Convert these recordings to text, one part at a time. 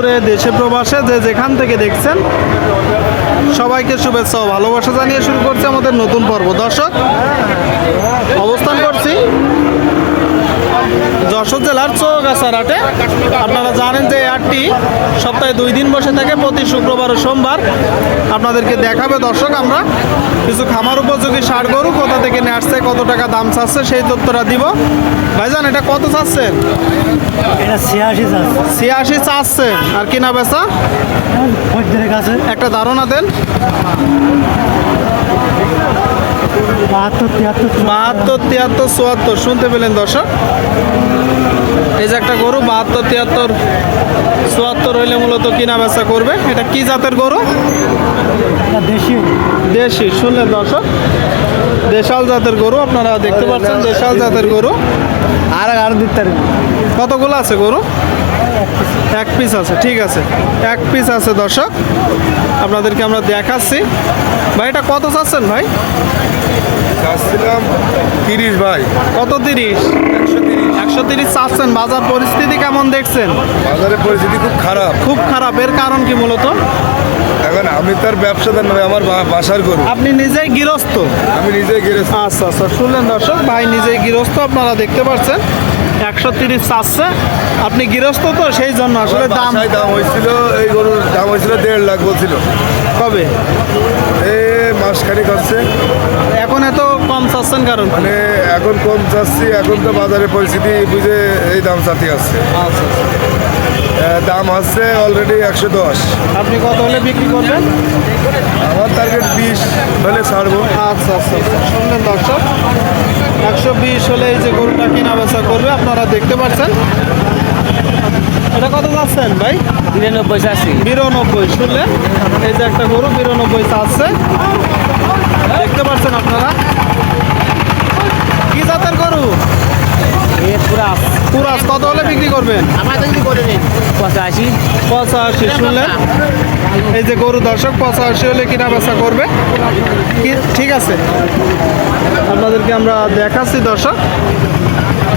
দূরে দেশে প্রবাসে যে যেখান থেকে দেখছেন সবাইকে শুভেচ্ছা ও ভালোবাসা জানিয়ে শুরু করছে আমাদের নতুন পর্ব। দর্শক, অবস্থান করছি যশোর জেলার চৌগাছার হাটে। আপনারা জানেন যে এই হাটটি সপ্তাহে 2 দিন বসে থাকে, প্রতি শুক্রবার ও সোমবার। আপনাদেরকে দেখাবে দর্শক আমরা কিছু খামার উপযোগী ষাঁড় গরু কোথা থেকে নিয়ে আসছে, কত টাকা দাম চাচ্ছে সেই তথ্যটা দিব। ভাইজান, এটা কত চাচ্ছেন? এটা 86 চাচ্ছেন। আর কিনা বেচা কাছে একটা ধারণা দেন। 72, 73, 74 শুনতে পেলেন দর্শক? এই যে একটা গরু 72, 73, 74 হইলে মূলত কিনা বেচা করবে। এটা কি জাতের গরু? দেশি দেশি। শুনলেন দর্শক, দেশাল জাতের গরু আপনারা দেখতে পাচ্ছেন, দেশাল জাতের গরু। আর দিতে কতগুলো আছে গরু? 1 পিস আছে। ঠিক আছে, 1 পিস আছে দর্শক, আপনাদেরকে আমরা দেখাচ্ছি। ভাই এটা কত চাচ্ছেন ভাই? চাচ্ছিলাম 30 ভাই। কত? 30? 130। 130 চাচ্ছেন। বাজার পরিস্থিতি কেমন দেখছেন? বাজারের পরিস্থিতি খুব খারাপ। খুব খারাপ। এর কারণ কি মূলত? এখন আমি তার ব্যবসাদার নয়, আমার বাসার গরু। আপনি নিজেই গৃহস্থ? আমি নিজেই গেরেছি। আচ্ছা আচ্ছা, শুনলেন দর্শক, ভাই নিজেই গৃহস্থ, আপনারা দেখতে পাচ্ছেন। 130 চাচ্ছে। আপনি গৃহস্থ তো, সেই জন্য আসলে দাম দাম হয়েছিল, এই গরুর দাম হয়েছিল 1.5 লাখ বলছিল। কবে? মাসখানিক হচ্ছে। এখন এত কম চাচ্ছেন কারণ? মানে এখন কম চাচ্ছি, এখন তো বাজারের পরিস্থিতি বুঝে এই দাম চাচ্ছি আসছে। আচ্ছা আচ্ছা। দাম হচ্ছে অলরেডি 110। আপনি কত হলে বিক্রি করবেন? আমার টার্গেট 20 হলে ছাড়বো। আচ্ছা আচ্ছা আচ্ছা, শুনলেন দর্শক, 120 হলে এই যে গরুটা কিনা বেচা করবে, আপনারা দেখতে পাচ্ছেন। এটা কত যাচ্ছেন ভাই? 92 চাচ্ছি। 92 শুনলেন? এই যে একটা গরু 92 চাচ্ছে, দেখতে পাচ্ছেন আপনারা। কি জাতের গরু? পুরাস। কত হলে বিক্রি করবেন? 85 শুনলেন? এই যে গরু দর্শক 85 হলে কিনা বেচা করবে। কি ঠিক আছে, আপনাদেরকে আমরা দেখাচ্ছি দর্শক,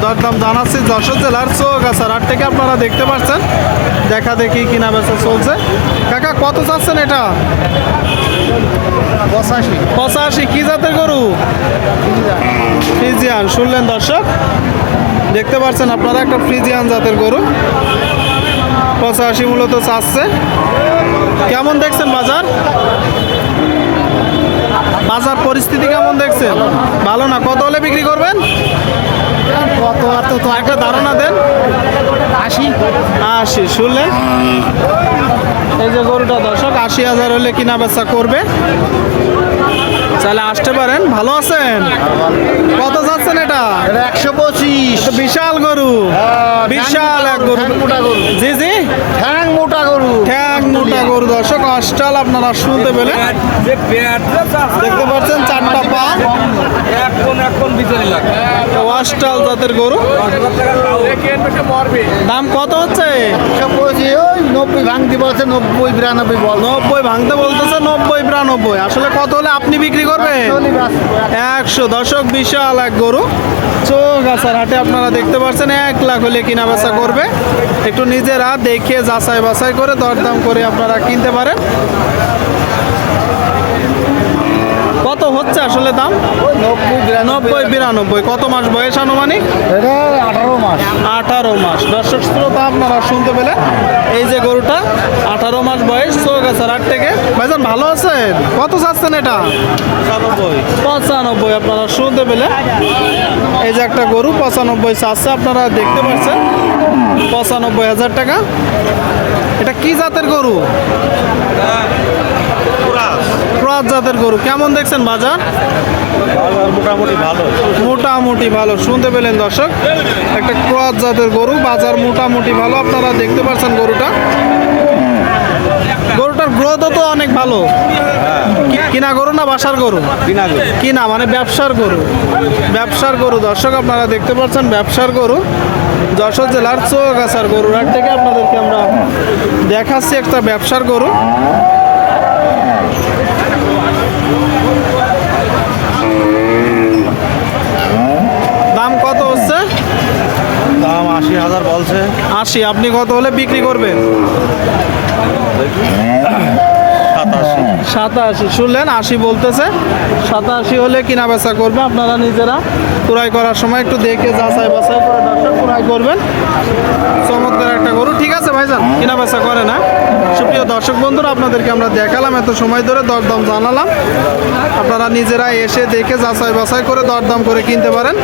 দরদাম জানাচ্ছি। যশোর জেলার চৌগাছার হাট থেকে আপনারা দেখতে পাচ্ছেন দেখা দেখি কিনা বেচা চলছে। কাকা কত চাচ্ছেন এটা? 85। কি জাতের গরু? ফ্রিজিয়ান। শুনলেন দর্শক, দেখতে পাচ্ছেন আপনারা একটা ফ্রিজিয়ান জাতের গরু 85 মূলত চাচ্ছে। কেমন দেখছেন বাজার? বাজার পরিস্থিতি কেমন দেখছেন? ভালো না। কত হলে বিক্রি করবেন? কত আর তো একটা ধারণা দেন। 80 শুনলেন? এই যে গরুটা দর্শক 80,000 হলে কিনা বেচা করবে, তাহলে আসতে পারেন। ভালো আছেন? কত যাচ্ছেন এটা? 125। বিশাল গরু, বিশাল এক গরু। জি জি, ঠ্যাং মোটা গরু। ঠ্যাং মোটা গরু দর্শক, অস্টাল আপনারা শুনতে পেলেন। দেখতে পাচ্ছেন 4টা পা, অস্টাল জাতের গরু। দাম কত হচ্ছে? 90 ভাঙতে বলছে, 90, 92 বল। 90 ভাঙতে বলতেছে, 90, 92। আসলে কত হলে আপনি বিক্রি করবেন? 100 দর্শক, বিশাল এক গরু চৌগাছার হাটে আপনারা দেখতে পাচ্ছেন। 1 লাখ হলে কিনা বেচা করবে। একটু নিজেরা দেখে যাচাই বাছাই করে দরদাম করে আপনারা কিনতে পারেন। কত হচ্ছে আসলে দাম? 90, 92। কত মাস বয়স আনুমানিক? এটা 18 মাস। 18 মাস। দর্শক শ্রোতা আপনারা শুনতে পেলেন, এই যে গরুটা 18 মাস বয়স, চৌগাছার হাট থেকে। ভাইজান ভালো আছেন? কত চাচ্ছেন এটা? 95। আপনারা শুনতে পেলেন, এই যে একটা গরু 95 চাচ্ছে, আপনারা দেখতে পাচ্ছেন। 95,000 টাকা। এটা কি জাতের গরু? ক্রস জাতের গরু। কেমন দেখছেন বাজার? মোটামুটি ভালো। মোটামুটি ভালো। শুনতে পেলেন দর্শক, একটা ক্রস জাতের গরু, বাজার মোটামুটি ভালো। আপনারা দেখতে পাচ্ছেন গরুটা, গরুটার গ্রোথও তো অনেক ভালো। কিনা গরু না বাসার গরু? কিনা মানে ব্যবসার গরু। ব্যবসার গরু দর্শক, আপনারা দেখতে পাচ্ছেন ব্যবসার গরু। যশোর জেলার চৌগাছার গরুর হাট থেকে আপনাদেরকে আমরা দেখাচ্ছি একটা ব্যবসার গরু। দাম কত হচ্ছে? দাম 80,000 বলছে। 80। আপনি কত হলে বিক্রি করবেন? 87। শুনলেন, 80 বলতেছে। 87 হলে কিনা বেচা করবে। আপনারা নিজেরা ক্রয় করার সময় একটু দেখে যাচাই বাছাই করে দর্শক ক্রয় করবেন। চমৎকার একটা গরু। ঠিক আছে ভাইজান, কিনা বেচা করে না। সুপ্রিয় দর্শক বন্ধুরা, আপনাদেরকে আমরা দেখালাম, এত সময় ধরে দরদাম জানালাম। আপনারা নিজেরা এসে দেখে যাচাই বাছাই করে দরদাম করে কিনতে পারেন।